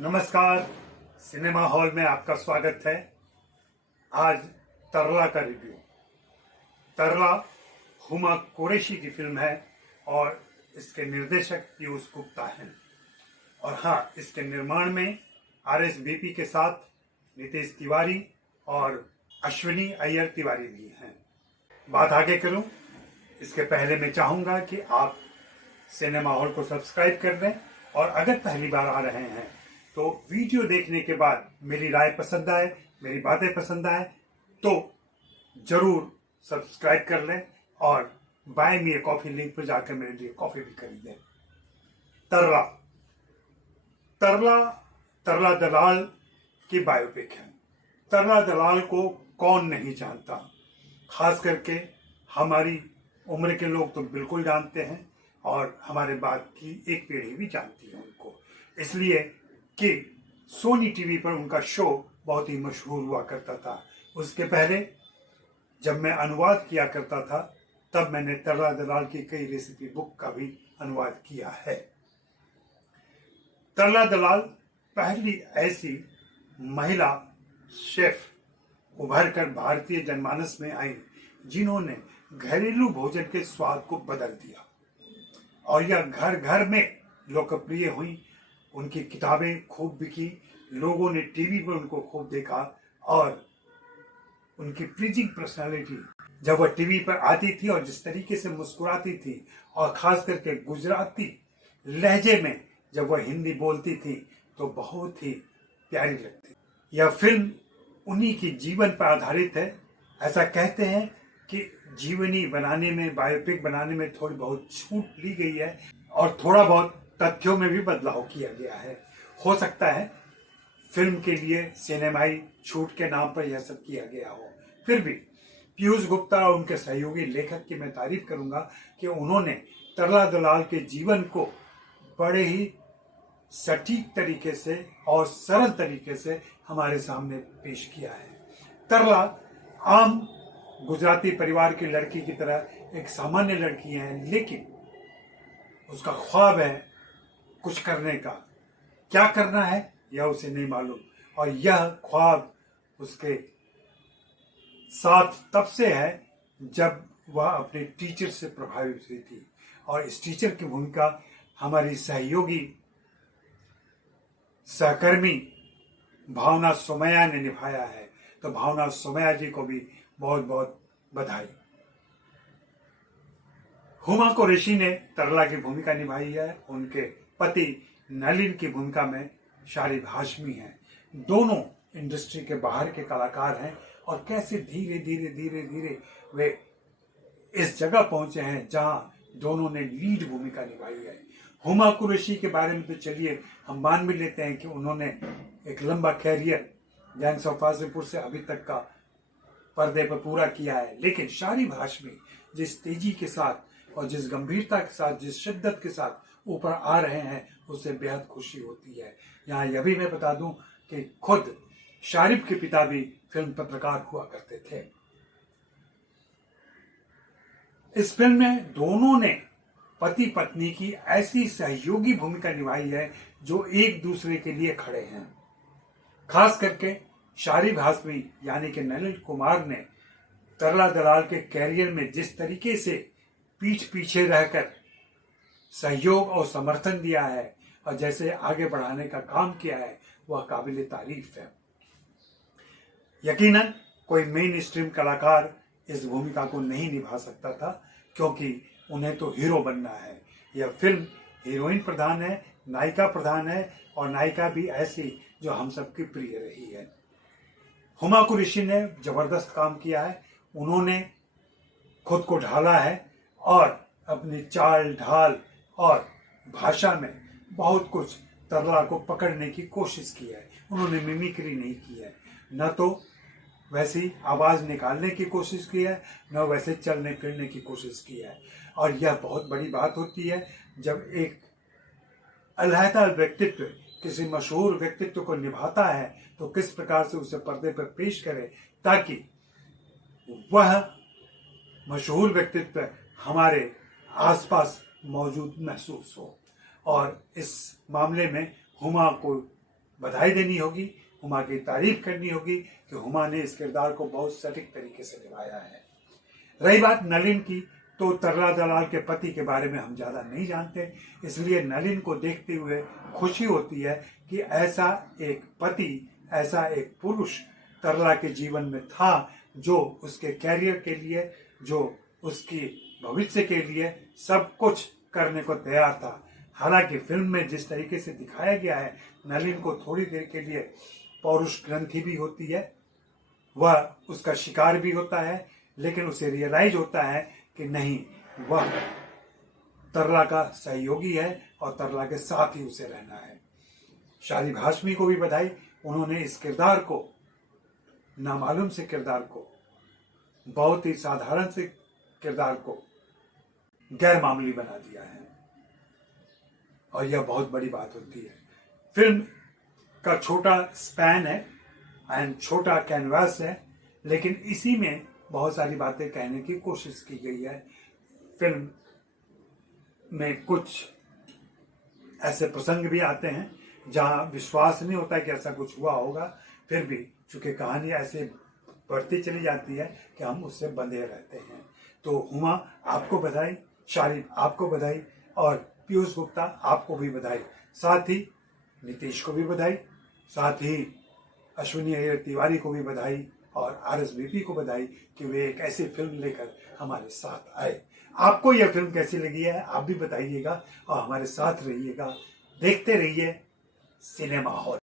नमस्कार। Cinema hall में आपका स्वागत है। आज तरला का रिव्यू। तरला हुमा कुरैशी की फिल्म है और इसके निर्देशक पीयूष गुप्ता हैं। और हाँ, इसके निर्माण में RSVP के साथ नितेश तिवारी और अश्विनी अय्यर तिवारी भी हैं। बात आगे करूं इसके पहले मैं चाहूंगा कि आप सिनेमा हॉल को सब्सक्राइब कर दें और अगर पहली बार आ रहे हैं तो वीडियो देखने के बाद मेरी राय पसंद आए, मेरी बातें पसंद आए तो जरूर सब्सक्राइब कर लें और बाय मी ए कॉफी लिंक पर जाकर मेरे लिए कॉफी भी खरीदें। तरला तरला तरला दलाल की बायोपिक है। तरला दलाल को कौन नहीं जानता, खास करके हमारी उम्र के लोग तो बिल्कुल जानते हैं और हमारे बाद की एक पीढ़ी भी जानती है उनको, इसलिए कि सोनी टीवी पर उनका शो बहुत ही मशहूर हुआ करता था। उसके पहले जब मैं अनुवाद किया करता था तब मैंने तरला दलाल की कई रेसिपी बुक का भी अनुवाद किया है। तरला दलाल पहली ऐसी महिला शेफ उभर कर भारतीय जनमानस में आई जिन्होंने घरेलू भोजन के स्वाद को बदल दिया और यह घर घर में लोकप्रिय हुई। उनकी किताबें खूब बिकी, लोगों ने टीवी पर उनको खूब देखा और उनकी प्लीजिंग पर्सनालिटी जब वह टीवी पर आती थी और जिस तरीके से मुस्कुराती थी और खास करके गुजराती लहजे में जब वह हिंदी बोलती थी तो बहुत ही प्यारी लगती। यह फिल्म उन्हीं की जीवन पर आधारित है। ऐसा कहते हैं कि जीवनी बनाने में, बायोपिक बनाने में थोड़ी बहुत छूट ली गई है और थोड़ा बहुत तथ्यों में भी बदलाव किया गया है। हो सकता है फिल्म के लिए सिनेमाई छूट के नाम पर यह सब किया गया हो। फिर भी पीयूष गुप्ता और उनके सहयोगी लेखक की मैं तारीफ करूंगा कि उन्होंने तरला दलाल के जीवन को बड़े ही सटीक तरीके से और सरल तरीके से हमारे सामने पेश किया है। तरला आम गुजराती परिवार की लड़की की तरह एक सामान्य लड़की है, लेकिन उसका ख्वाब है कुछ करने का। क्या करना है यह उसे नहीं मालूम और यह ख्वाब उसके साथ तब से है जब वह अपने टीचर से प्रभावित हुई थी और इस टीचर की भूमिका हमारी सहयोगी सहकर्मी भावना सोमैया ने निभाया है। तो भावना सोमैया जी को भी बहुत बहुत बधाई। हुमा कुरैशी ने तरला की भूमिका निभाई है। उनके पति नलिन की भूमिका में शारिब हाशमी हैं। दोनों इंडस्ट्री के बाहर के कलाकार हैं और कैसे धीरे धीरे धीरे धीरे वे इस जगह पहुंचे हैं जहां दोनों ने लीड भूमिका निभाई है। हुमा कुरैशी के बारे में तो चलिए हम मान भी लेते हैं कि उन्होंने एक लंबा कैरियर गैंग्स ऑफ वासेपुर से अभी तक का पर्दे पर पूरा किया है, लेकिन शारिब हाशमी जिस तेजी के साथ और जिस गंभीरता के साथ, जिस शिद्दत के साथ ऊपर आ रहे हैं उससे बेहद खुशी होती है। यहाँ यह भी मैं बता दूं कि खुद शारिब के पिता भी फिल्म पत्रकार हुआ करते थे। इस फिल्म में दोनों ने पति पत्नी की ऐसी सहयोगी भूमिका निभाई है जो एक दूसरे के लिए खड़े हैं। खास करके शारिब हाशमी यानी कि नलिन कुमार ने तरला दलाल के कैरियर में जिस तरीके से पीठ पीछे रहकर सहयोग और समर्थन दिया है और जैसे आगे बढ़ाने का काम किया है वह काबिल तारीफ है। यकीनन कोई मेन स्ट्रीम कलाकार इस भूमिका को नहीं निभा सकता था क्योंकि उन्हें तो हीरो बनना है। यह फिल्म हीरोइन प्रधान है, नायिका प्रधान है और नायिका भी ऐसी जो हम सबकी प्रिय रही है। हुमा कुरैशी ने जबरदस्त काम किया है। उन्होंने खुद को ढाला है और अपनी चाल ढाल और भाषा में बहुत कुछ तरला को पकड़ने की कोशिश की है। उन्होंने मिमिक्री नहीं की है, न तो वैसी आवाज निकालने की कोशिश की है, न वैसे चलने फिरने की कोशिश की है। और यह बहुत बड़ी बात होती है जब एक अलहदा व्यक्तित्व किसी मशहूर व्यक्तित्व को निभाता है तो किस प्रकार से उसे पर्दे पर पेश करे ताकि वह मशहूर व्यक्तित्व हमारे आसपास मौजूद महसूस हो। और इस मामले में हुमा को बधाई देनी होगी, हुमा की तारीफ करनी होगी कि हुमा ने इस किरदार को बहुत सटीक तरीके से निभाया है। रही बात नलिन की, तो तरला दलाल के पति के बारे में हम ज़्यादा नहीं जानते, इसलिए नलिन को देखते हुए खुशी होती है कि ऐसा एक पति, ऐसा एक पुरुष तरला के जीवन में था जो उसके कैरियर के लिए, जो उसकी भविष्य के लिए सब कुछ करने को तैयार था। हालांकि फिल्म में जिस तरीके से दिखाया गया है, नलिन को थोड़ी देर के लिए पौरुष ग्रंथि भी होती है, वह उसका शिकार भी होता है, लेकिन उसे रियलाइज होता है कि नहीं, वह तरला का सहयोगी है और तरला के साथ ही उसे रहना है। शालिब हाशमी को भी बधाई, उन्होंने इस किरदार को, नामालूम से किरदार को, बहुत ही साधारण से किरदार को गैर मामूली बना दिया है और यह बहुत बड़ी बात होती है। फिल्म का छोटा स्पैन है एंड छोटा कैनवास है, लेकिन इसी में बहुत सारी बातें कहने की कोशिश की गई है। फिल्म में कुछ ऐसे प्रसंग भी आते हैं जहां विश्वास नहीं होता कि ऐसा कुछ हुआ होगा, फिर भी चूंकि कहानी ऐसे बढ़ती चली जाती है कि हम उससे बंधे रहते हैं। तो हुमा आपको बधाई, शालिब आपको बधाई और पीयूष गुप्ता आपको भी बधाई, साथ ही नीतीश को भी बधाई, साथ ही अश्विनी अय्यर तिवारी को भी बधाई और RSVP को बधाई कि वे एक ऐसी फिल्म लेकर हमारे साथ आए। आपको यह फिल्म कैसी लगी है आप भी बताइएगा और हमारे साथ रहिएगा, देखते रहिए सिनेमा हॉल।